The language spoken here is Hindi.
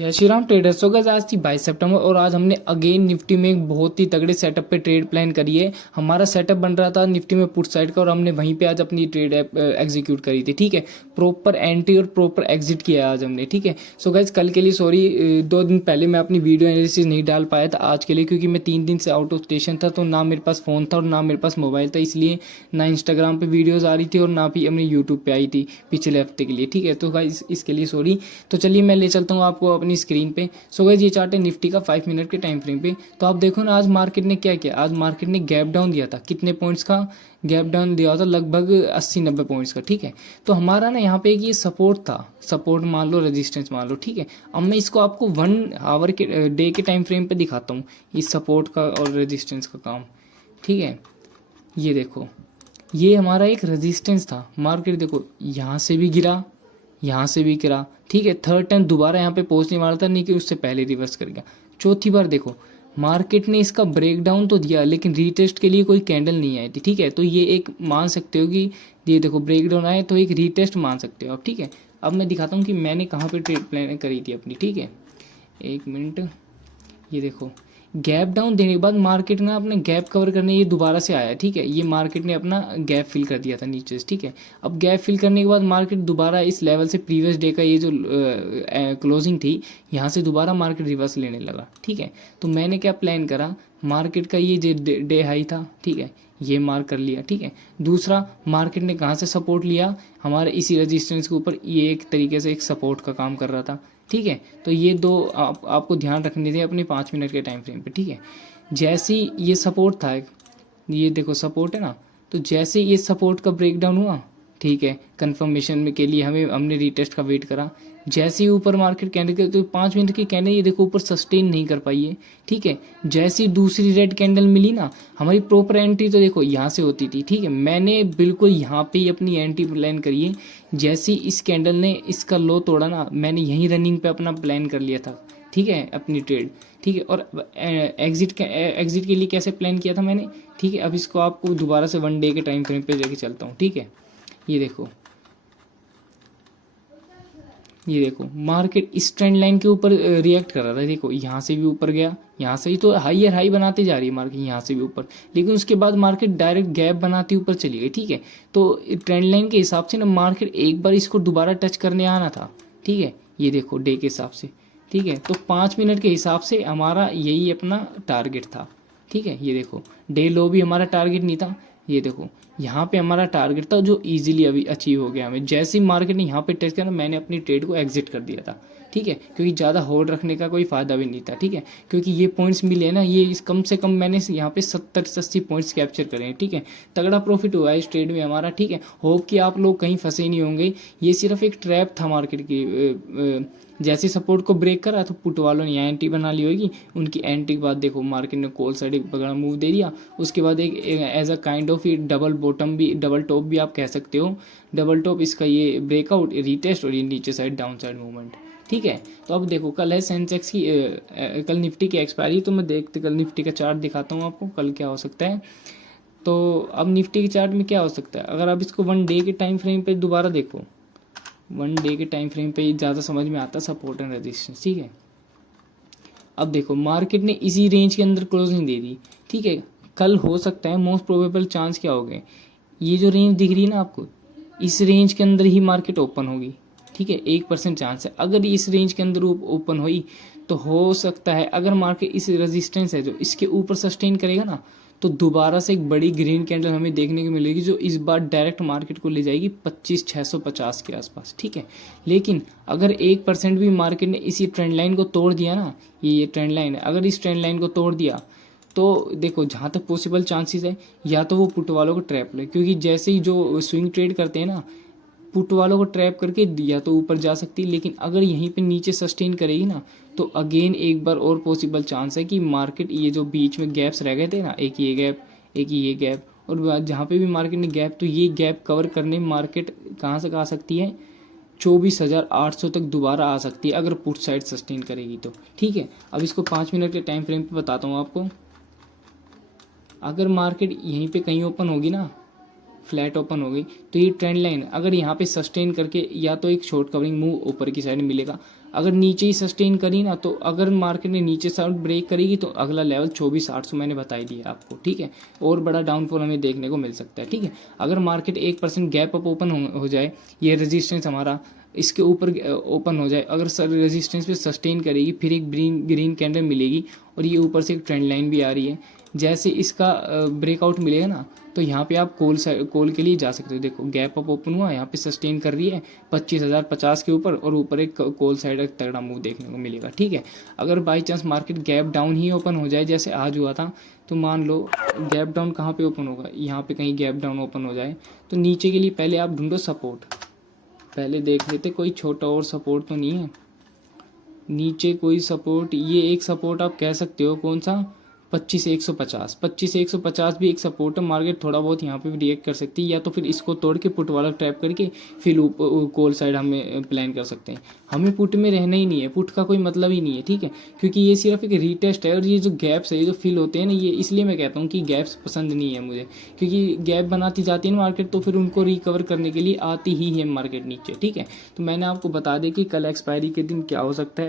जय श्री राम ट्रेडर्स। गाइस आज थी 22 सितंबर और आज हमने अगेन निफ्टी में एक बहुत ही तगड़े सेटअप पे ट्रेड प्लान करी है। हमारा सेटअप बन रहा था निफ्टी में पुट साइड का और हमने वहीं पे आज अपनी ट्रेड एग्जीक्यूट करी थी। ठीक है, प्रॉपर एंट्री और प्रॉपर एग्जिट किया आज हमने। ठीक है, सो गाइस कल के लिए सॉरी, 2 दिन पहले मैं अपनी वीडियो एनालिसिस नहीं डाल पाया था आज के लिए, क्योंकि मैं 3 दिन से आउट ऑफ स्टेशन था, तो ना मेरे पास फ़ोन था और ना मेरे पास मोबाइल था, इसलिए ना इंस्टाग्राम पे वीडियोज़ आ रही थी और ना भी अपने यूट्यूब पे आई थी पिछले हफ्ते के लिए। ठीक है, तो गाइस इसके लिए सॉरी। तो चलिए मैं ले चलता हूँ आपको अपनी स्क्रीन पे। सो गाइस ये चार्ट है निफ्टी का 5 मिनट के टाइम फ्रेम पे। तो आप देखो ना आज मार्केट ने क्या किया। आज मार्केट ने गैप डाउन दिया था। कितने पॉइंट्स का गैप डाउन दिया था? लगभग 80-90 पॉइंट्स का। ठीक है, तो हमारा ना यहाँ पे एक ये सपोर्ट था, सपोर्ट मान लो, रेजिस्टेंस मान लो। ठीक है, अब मैं इसको आपको 1 आवर के डे के टाइम फ्रेम पे दिखाता हूँ, इस सपोर्ट का और रेजिस्टेंस का काम। ठीक है, ये देखो, ये हमारा एक रेजिस्टेंस था। मार्केट देखो यहाँ से भी गिरा, यहाँ से भी गिरा। ठीक है, थर्ड टाइम दोबारा यहाँ पे पहुंचने वाला था, नहीं कि उससे पहले रिवर्स कर गया। चौथी बार देखो मार्केट ने इसका ब्रेकडाउन तो दिया, लेकिन रीटेस्ट के लिए कोई कैंडल नहीं आई थी। ठीक है, तो ये एक मान सकते हो कि ये देखो ब्रेकडाउन आए तो एक रीटेस्ट मान सकते हो आप। ठीक है, अब मैं दिखाता हूँ कि मैंने कहाँ पे ट्रेड प्लान करी थी अपनी। ठीक है, 1 मिनट। ये देखो गैप डाउन देने के बाद मार्केट ने अपने गैप कवर करने ये दोबारा से आया। ठीक है, ये मार्केट ने अपना गैप फिल कर दिया था नीचे से। ठीक है, अब गैप फिल करने के बाद मार्केट दोबारा इस लेवल से प्रीवियस डे का ये जो क्लोजिंग थी, यहाँ से दोबारा मार्केट रिवर्स लेने लगा। ठीक है, तो मैंने क्या प्लान करा, मार्केट का ये जो डे हाई था, ठीक है, ये मार्क कर लिया। ठीक है, दूसरा मार्केट ने कहाँ से सपोर्ट लिया, हमारे इसी रेजिस्टेंस के ऊपर, ये एक तरीके से एक सपोर्ट का काम कर रहा था। ठीक है, तो ये दो आपको ध्यान रखने थे अपने 5 मिनट के टाइम फ्रेम पे। ठीक है, जैसे ही ये सपोर्ट था, ये देखो सपोर्ट है ना, तो जैसे ये सपोर्ट का ब्रेकडाउन हुआ, ठीक है, कंफर्मेशन में के लिए हमने रीटेस्ट का वेट करा। जैसे ही ऊपर मार्केट कैंडल के, तो 5 मिनट की कैंडल ये देखो ऊपर सस्टेन नहीं कर पाई है। ठीक है, जैसी दूसरी रेड कैंडल मिली ना, हमारी प्रॉपर एंट्री तो देखो यहाँ से होती थी। ठीक है, मैंने बिल्कुल यहाँ पे ही अपनी एंट्री प्लान करी है। जैसे इस कैंडल ने इसका लो तोड़ा ना, मैंने यहीं रनिंग पे अपना प्लान कर लिया था। ठीक है, अपनी ट्रेड। ठीक है, और एग्जिट के लिए कैसे प्लान किया था मैंने। ठीक है, अब इसको आपको दोबारा से 1 डे के टाइम फ्रेम पे लेके चलता हूँ। ठीक है, ये देखो, ये देखो मार्केट इस ट्रेंड लाइन के ऊपर रिएक्ट कर रहा था। देखो यहाँ से भी ऊपर गया, यहाँ से ही तो हाईयर हाई बनाते जा रही है मार्केट, यहाँ से भी ऊपर, लेकिन उसके बाद मार्केट डायरेक्ट गैप बनाती ऊपर चली गई। ठीक है, तो ट्रेंड लाइन के हिसाब से ना मार्केट एक बार इसको दोबारा टच करने आना था। ठीक है, ये देखो डे के हिसाब से। ठीक है, तो 5 मिनट के हिसाब से हमारा यही अपना टारगेट था। ठीक है, ये देखो डे लो भी हमारा टारगेट नहीं था। ये देखो यहाँ पे हमारा टारगेट था जो इजीली अभी अचीव हो गया हमें। जैसे ही मार्केट ने यहाँ पे टेस्ट किया ना, मैंने अपनी ट्रेड को एग्जिट कर दिया था। ठीक है, क्योंकि ज़्यादा होल्ड रखने का कोई फ़ायदा भी नहीं था। ठीक है, क्योंकि ये पॉइंट्स मिले ना, ये कम से कम मैंने यहाँ पे 70-80 पॉइंट्स कैप्चर करे हैं। ठीक है, तगड़ा प्रॉफिट हुआ है इस ट्रेड में हमारा। ठीक है, होप कि आप लोग कहीं फंसे नहीं होंगे। ये सिर्फ एक ट्रैप था मार्केट की। जैसे सपोर्ट को ब्रेक करा तो पुट वालों ने यहाँ एंट्री बना ली होगी। उनकी एंट्री के बाद देखो मार्केट ने कॉल साइड एक बड़ा मूव दे दिया। उसके बाद एक as a kind of double bottom भी, डबल टॉप भी आप कह सकते हो। डबल टॉप इसका ये ब्रेकआउट, रीटेस्ट और ये नीचे साइड डाउन साइड मूवमेंट। ठीक है, तो अब देखो कल है सेंसेक्स की कल निफ्टी की एक्सपायरी, तो मैं देखते कल निफ्टी का चार्ट दिखाता हूँ आपको कल क्या हो सकता है। तो अब निफ्टी के चार्ट में क्या हो सकता है, अगर आप इसको 1 डे के टाइम फ्रेम पे दोबारा देखो, 1 डे के टाइम फ्रेम पे ज़्यादा समझ में आता है सपोर्ट एंड रेजिस्टेंस। ठीक है, अब देखो मार्केट ने इसी रेंज के अंदर क्लोजिंग दे दी। ठीक है, कल हो सकता है, मोस्ट प्रोबेबल चांस क्या हो गए, ये जो रेंज दिख रही है ना आपको, इस रेंज के अंदर ही मार्केट ओपन होगी। ठीक है, 1% चांस है। अगर इस रेंज के अंदर ओपन हुई तो हो सकता है, अगर मार्केट इस रेजिस्टेंस है जो इसके ऊपर सस्टेन करेगा ना, तो दोबारा से एक बड़ी ग्रीन कैंडल हमें देखने को मिलेगी, जो इस बार डायरेक्ट मार्केट को ले जाएगी 25,650 के आसपास। ठीक है, लेकिन अगर 1% भी मार्केट ने इसी ट्रेंड लाइन को तोड़ दिया ना, ये ट्रेंड लाइन है, अगर इस ट्रेंड लाइन को तोड़ दिया तो देखो जहाँ तक पॉसिबल चांसेस है, या तो वो पुट वालों को ट्रैप ले, क्योंकि जैसे ही जो स्विंग ट्रेड करते हैं ना, पुट वालों को ट्रैप करके या तो ऊपर जा सकती है, लेकिन अगर यहीं पे नीचे सस्टेन करेगी ना, तो अगेन एक बार और पॉसिबल चांस है कि मार्केट ये जो बीच में गैप्स रह गए थे ना, एक ये गैप, एक ये गैप, और जहाँ पे भी मार्केट ने गैप, तो ये गैप कवर करने मार्केट कहाँ से आ सकती है, 24,800 तक दोबारा आ सकती है, अगर पुट साइड सस्टेन करेगी तो। ठीक है, अब इसको 5 मिनट के टाइम फ्रेम पे बताता हूँ आपको। अगर मार्केट यहीं पे कहीं ओपन होगी ना, फ्लैट ओपन हो गई, तो ये ट्रेंड लाइन अगर यहाँ पे सस्टेन करके या तो एक शॉर्ट कवरिंग मूव ऊपर की साइड मिलेगा, अगर नीचे ही सस्टेन करी ना तो अगर मार्केट ने नीचे साइड ब्रेक करेगी तो अगला लेवल 24,800 मैंने बता ही दिया आपको, ठीक है। और बड़ा डाउनफॉल हमें देखने को मिल सकता है, ठीक है। अगर मार्केट 1% गैप अप ओपन हो जाए, ये रेजिस्टेंस हमारा इसके ऊपर ओपन हो जाए, अगर सर रेजिस्टेंस पे सस्टेन करेगी, फिर एक ग्रीन कैंडल मिलेगी और ये ऊपर से एक ट्रेंड लाइन भी आ रही है, जैसे इसका ब्रेकआउट मिलेगा ना तो यहाँ पे आप कॉल के लिए जा सकते हो। देखो गैप अप ओपन हुआ, यहाँ पे सस्टेन कर रही है 25,050 के ऊपर और ऊपर एक कॉल साइड एक तगड़ा मूव देखने को मिलेगा, ठीक है। अगर by chance market gap down he open हो जाए जैसे आज हुआ था, तो मान लो गैप डाउन कहाँ पे ओपन होगा, यहाँ पे कहीं गैप डाउन ओपन हो जाए तो नीचे के लिए पहले आप ढूंढो सपोर्ट, पहले देख लेते कोई छोटा और सपोर्ट तो नहीं है नीचे, कोई सपोर्ट, ये एक सपोर्ट आप कह सकते हो, कौन सा, 25,150 भी एक सपोर्ट है। मार्केट थोड़ा बहुत यहाँ पे भी रिएक्ट कर सकती है, या तो फिर इसको तोड़ के पुट वाला ट्रैप करके फिर कॉल साइड हमें प्लान कर सकते हैं। हमें पुट में रहना ही नहीं है, पुट का कोई मतलब ही नहीं है, ठीक है, क्योंकि ये सिर्फ एक रीटेस्ट है। और ये जो गैप्स है, ये जो फिल होते हैं ना, ये इसलिए मैं कहता हूँ कि गैप्स पसंद नहीं है मुझे, क्योंकि गैप बनाती जाती है ना मार्केट, तो फिर उनको रिकवर करने के लिए आती ही है मार्केट नीचे, ठीक है। तो मैंने आपको बता दें कि कल एक्सपायरी के दिन क्या हो सकता है।